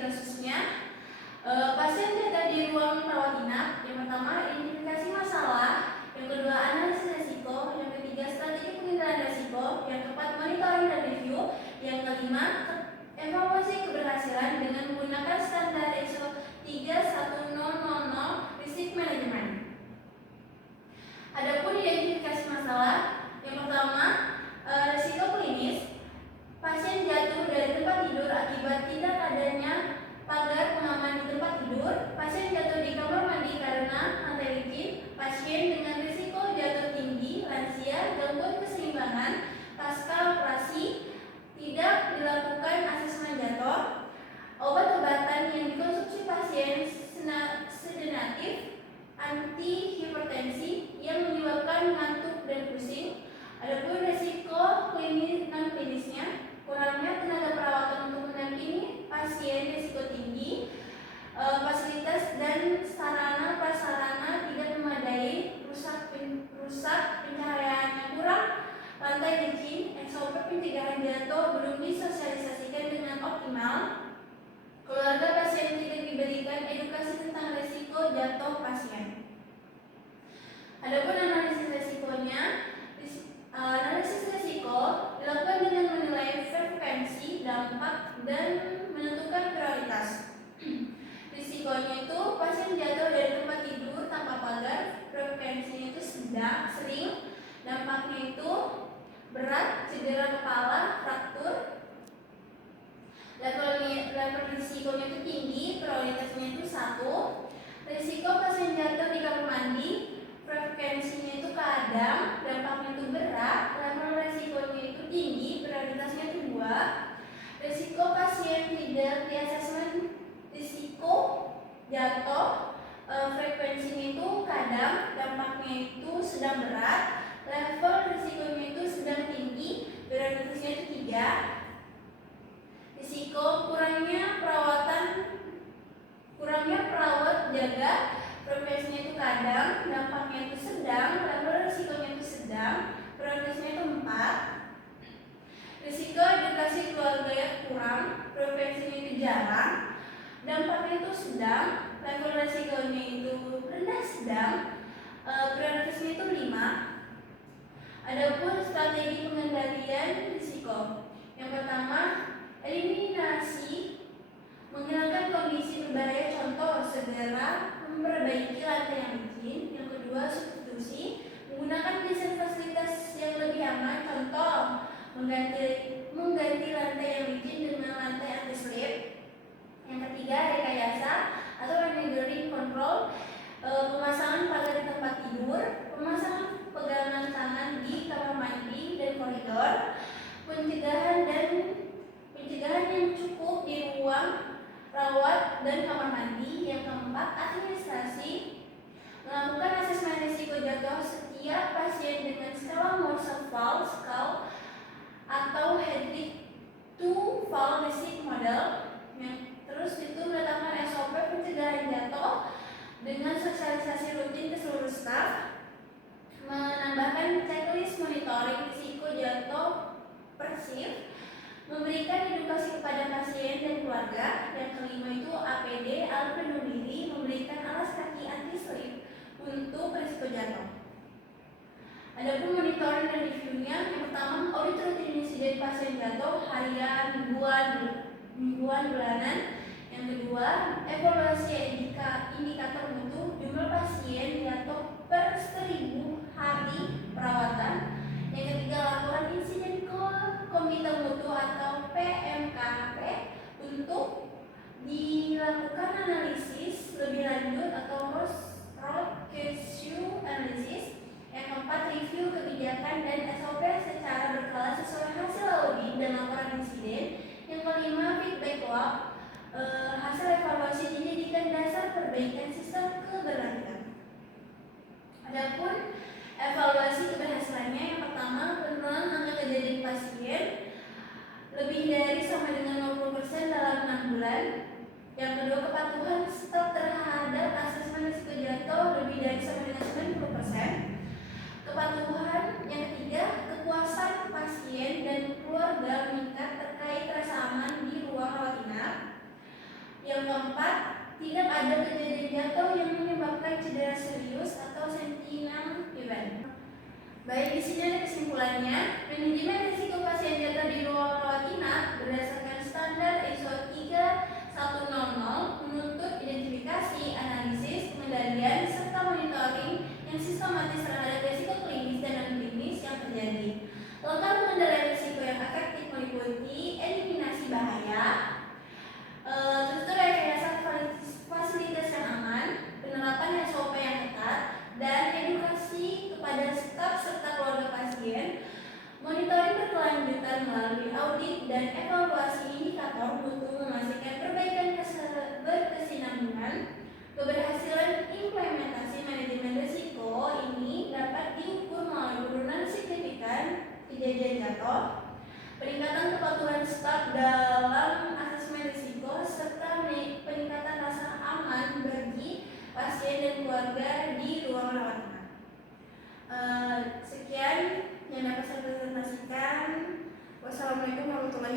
kasusnya. Pasien data di ruang rawat inap. Yang pertama, identifikasi masalah. Yang kedua, analisis resiko. Yang ketiga, strategi pengendalian resiko. Yang keempat, monitoring dan review. Yang kelima, evaluasi keberhasilan dengan menggunakan standar ISO 31000 risk management. Adapun identifikasi masalah, yang pertama, resiko klinis. Pasien jatuh dari tempat tidur akibat tidak adanya pagar pengaman di tempat tidur. Pasien jatuh di kamar mandi karena lantai licin. Pasien dengan risiko jatuh tinggi, lansia, gangguan keseimbangan pasca operasi. Tidak dilakukan asesmen jatuh. Obat-obatan yang dikonsumsi pasien sedatif, antihipertensi yang menyebabkan ngantuk dan pusing. Adapun risiko klinis non klinisnya, kurangnya tenaga perawatan untuk mendampingi pasien risiko tinggi, fasilitas dan sarana prasarana tidak memadai, rusak pencahayaan yang kurang, lantai licin, SOP pencegahan jatuh belum disosialisasikan dengan optimal, keluarga pasien tidak diberikan edukasi tentang risiko jatuh pasien. Adapun analisis resikonya, analisis risiko dilakukan dengan menilai frekuensi, dampak, dan menentukan prioritas. Risikonya itu pasien jatuh dari tempat tidur tanpa pagar, frekuensinya itu sedang, sering, dampaknya itu berat, cedera kepala, fraktur. Level risikonya itu tinggi, prioritasnya itu 1. Risiko pasien jatuh di kamar mandi, frekuensinya itu kadang, dampaknya itu berat, level risikonya itu tinggi, prioritasnya itu 2. Risiko pasien tidak di asesmen risiko jatuh, frekuensinya itu kadang, dampaknya itu sedang berat, level risikonya itu sedang tinggi, prioritasnya itu 3. Risiko kurangnya perawat jaga, frekuensinya itu kadang, dampaknya itu sedang, level risikonya itu sedang, prioritasnya itu 4. Risiko edukasi keluarga yang kurang, frekuensinya itu jarang, dampaknya itu sedang, level risikonya itu rendah sedang, prioritasnya itu 5. Adapun strategi pengendalian risiko. Yang pertama, eliminasi, menghilangkan kondisi berbahaya, contoh segera memperbaiki lantai yang licin. Yang kedua, substitusi, menggunakan desain fasilitas yang lebih aman, contoh mengganti lantai yang licin dengan lantai anti slip. Yang ketiga, rekayasa atau monitoring control, pemasangan pagar di tempat tidur, pemasangan pegangan tangan di kamar mandi dan koridor, pencegahan yang cukup di ruang rawat dan kamar mandi. Yang keempat, administrasi, melakukan asesmen risiko jatuh setiap pasien dengan skala Morsel-Fall Scale atau Hedrick to Fall Risk Model. Terus itu meletakkan SOP pencegahan jatuh dengan sosialisasi rutin ke seluruh staf, menambahkan checklist monitoring risiko jatuh persif, memberikan edukasi kepada pasien dan keluarga. Yang kelima itu APD, alat pelindung diri, memberikan alas kaki anti slip untuk risiko jatuh. Adapun monitoring dan reviewnya, yang pertama, audit rutin insiden pasien jatuh harian, mingguan, bulanan. Yang kedua, evaluasi indikator mutu, jumlah pasien jatuh per 1000 hari perawatan. Yang ketiga, laporan insiden ke Komite Mutu atau PMKP untuk dilakukan analisis lebih lanjut atau road case analysis. Yang keempat, review kebijakan dan SOP secara berkala sesuai hasil audit dan laporan insiden. Yang kelima, feedback log, hasil evaluasi dijadikan dasar perbaikan sistem keberlanjutan. Adapun evaluasi keberhasilannya, yang pertama, penurunan angka kejadian pasien lebih dari sama dengan 50% dalam 6 bulan. Yang kedua, kepatuhan staf terhadap asesmen risiko jatuh lebih dari sama dengan 90%. Kepatuhan. Yang ketiga, kepuasan pasien dan keluarga meningkat terkait rasa aman di ruang rawat inap. keempat, tidak ada kejadian jatuh yang menyebabkan cedera serius atau sentinel event. Baik, di sini ada kesimpulannya. Manajemen risiko pasien jatuh di ruang rawat inap berdasarkan standar ISO 3100 menuntut identifikasi, analisis, pengendalian, serta monitoring yang sistematis terhadap risiko klinis dan non-klinis yang terjadi. Langkah pengendalian risiko yang efektif meliputi eliminasi bahaya, struktur rekayasa fasilitas yang aman, penerapan SOP yang ketat, dan edukasi kepada staf serta keluarga pasien, monitoring berkelanjutan melalui audit dan evaluasi indikator mutu memastikan perbaikan berkesinambungan. Keberhasilan implementasi manajemen risiko ini dapat diukur melalui penurunan signifikan kejadian jatuh, peningkatan kepatuhan staf dalam asesmen risiko, serta peningkatan rasa aman bagi pasien dan keluarga di ruang rawat inap. Sekian yang dapat saya presentasikan. Wassalamualaikum warahmatullahi wabarakatuh.